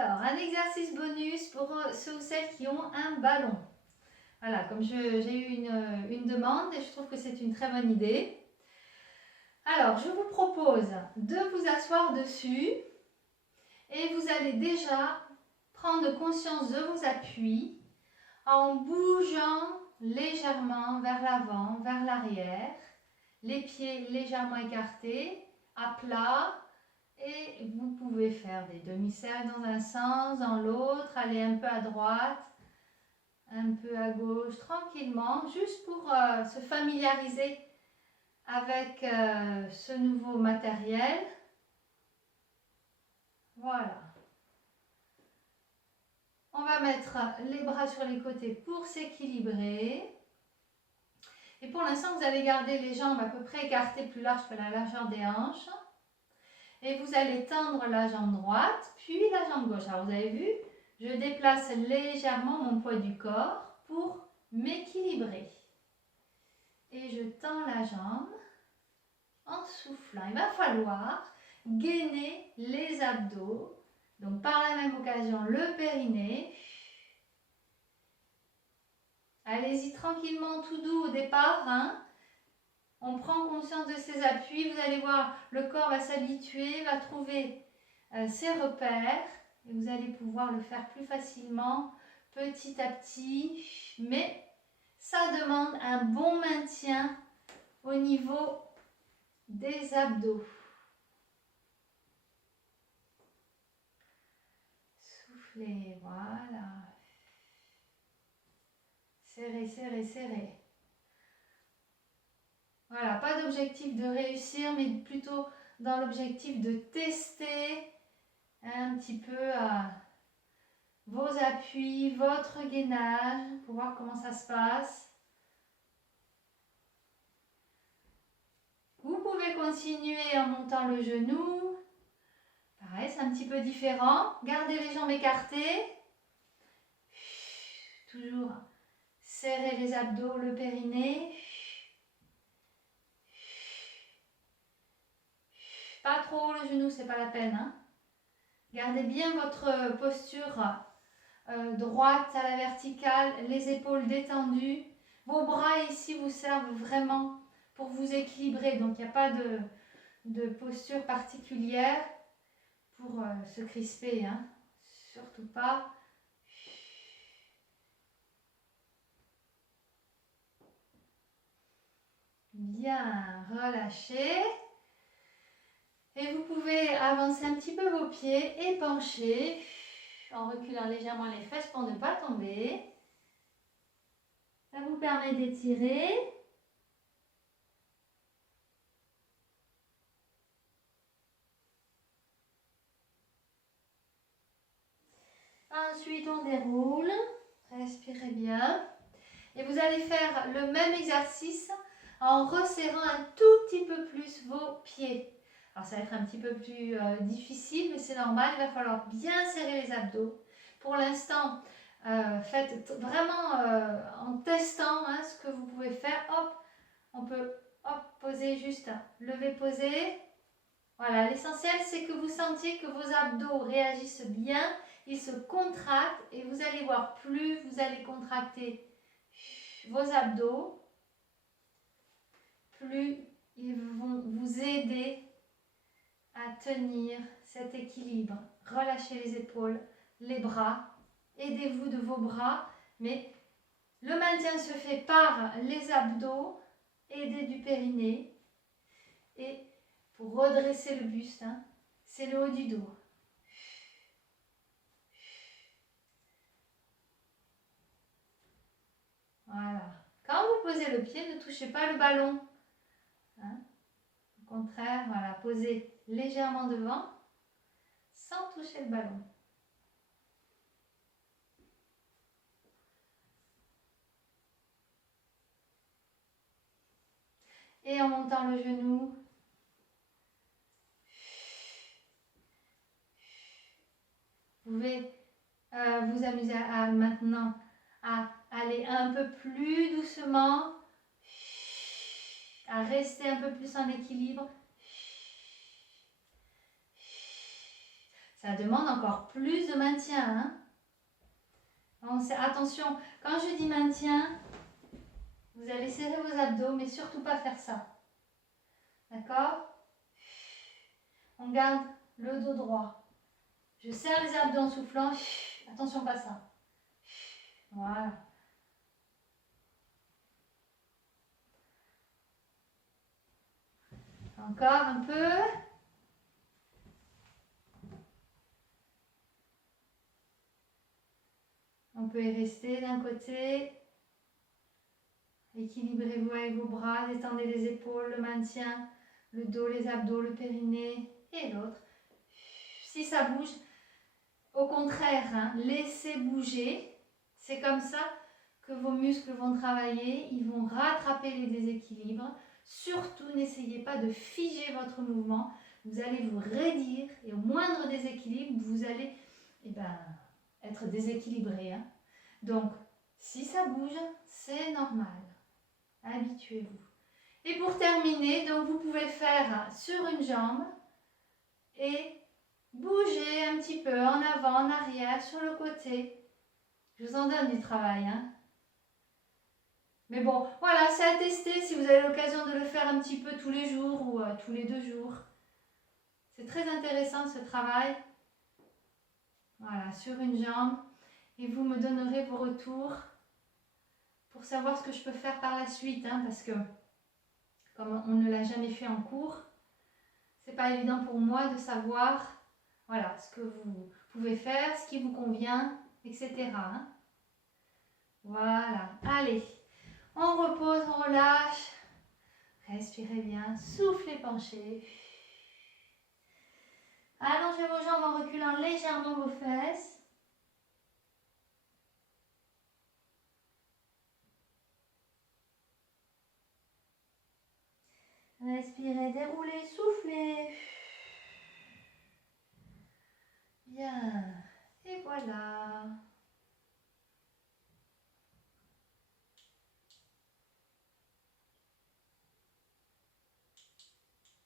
Alors, un exercice bonus pour ceux ou celles qui ont un ballon. Voilà, comme j'ai eu une demande et je trouve que c'est une très bonne idée. Alors, je vous propose de vous asseoir dessus et vous allez déjà prendre conscience de vos appuis en bougeant légèrement vers l'avant, vers l'arrière, les pieds légèrement écartés, à plat. Et vous pouvez faire des demi-cercles dans un sens, dans l'autre, aller un peu à droite, un peu à gauche, tranquillement, juste pour se familiariser avec ce nouveau matériel. Voilà. On va mettre les bras sur les côtés pour s'équilibrer. Et pour l'instant, vous allez garder les jambes à peu près écartées, plus larges que la largeur des hanches. Et vous allez tendre la jambe droite, puis la jambe gauche. Alors vous avez vu, je déplace légèrement mon poids du corps pour m'équilibrer. Et je tends la jambe en soufflant. Il va falloir gainer les abdos. Donc par la même occasion, le périnée. Allez-y tranquillement, tout doux au départ. Hein. On prend conscience de ses appuis. Vous allez voir, le corps va s'habituer, va trouver ses repères. Et vous allez pouvoir le faire plus facilement, petit à petit. Mais ça demande un bon maintien au niveau des abdos. Soufflez, voilà. Serrez, serrez, serrez. Voilà, pas d'objectif de réussir, mais plutôt dans l'objectif de tester un petit peu vos appuis, votre gainage, pour voir comment ça se passe. Vous pouvez continuer en montant le genou. Pareil, c'est un petit peu différent. Gardez les jambes écartées. Toujours serrez les abdos, le périnée. Pas trop haut le genou, c'est pas la peine. Hein. Gardez bien votre posture droite à la verticale, les épaules détendues. Vos bras ici vous servent vraiment pour vous équilibrer. Donc il n'y a pas de posture particulière pour se crisper. Hein. Surtout pas. Bien relâché. Et vous pouvez avancer un petit peu vos pieds et pencher en reculant légèrement les fesses pour ne pas tomber. Ça vous permet d'étirer. Ensuite, on déroule. Respirez bien. Et vous allez faire le même exercice en resserrant un tout petit peu plus vos pieds. Alors ça va être un petit peu plus difficile, mais c'est normal, il va falloir bien serrer les abdos. Pour l'instant, faites vraiment en testant hein, ce que vous pouvez faire. Hop, on peut hop, poser juste, lever, poser. Voilà, l'essentiel c'est que vous sentiez que vos abdos réagissent bien, ils se contractent et vous allez voir, plus vous allez contracter vos abdos, plus ils vont vous aider à tenir cet équilibre. Relâchez les épaules, les bras, aidez-vous de vos bras, mais le maintien se fait par les abdos, aidés du périnée, et pour redresser le buste, hein, c'est le haut du dos. Voilà. Quand vous posez le pied, ne touchez pas le ballon. Hein. Au contraire, voilà, posez légèrement devant, sans toucher le ballon. Et en montant le genou, vous pouvez vous amuser maintenant à aller un peu plus doucement, à rester un peu plus en équilibre. Ça demande encore plus de maintien. Hein. Donc, attention, quand je dis maintien, vous allez serrer vos abdos, mais surtout pas faire ça. D'accord? On garde le dos droit. Je serre les abdos en soufflant. Attention, pas ça. Voilà. Encore un peu. On peut y rester d'un côté. Équilibrez-vous avec vos bras, détendez les épaules, le maintien, le dos, les abdos, le périnée et l'autre. Si ça bouge, au contraire, hein, laissez bouger. C'est comme ça que vos muscles vont travailler, ils vont rattraper les déséquilibres. Surtout, n'essayez pas de figer votre mouvement. Vous allez vous raidir et au moindre déséquilibre, vous allez être déséquilibré. Hein. Donc, si ça bouge, c'est normal. Habituez-vous. Et pour terminer, donc vous pouvez faire sur une jambe et bouger un petit peu en avant, en arrière, sur le côté. Je vous en donne du travail. Hein. Mais bon, voilà, c'est à tester si vous avez l'occasion de le faire un petit peu tous les jours ou tous les 2 jours. C'est très intéressant ce travail. Voilà, sur une jambe. Et vous me donnerez vos retours pour savoir ce que je peux faire par la suite. Hein, parce que comme on ne l'a jamais fait en cours, c'est pas évident pour moi de savoir voilà, ce que vous pouvez faire, ce qui vous convient, etc. Hein. Voilà, allez, on repose, on relâche, respirez bien, soufflez, penchez. Allongez vos jambes en reculant légèrement vos fesses. Respirez, déroulez, soufflez. Bien. Et voilà.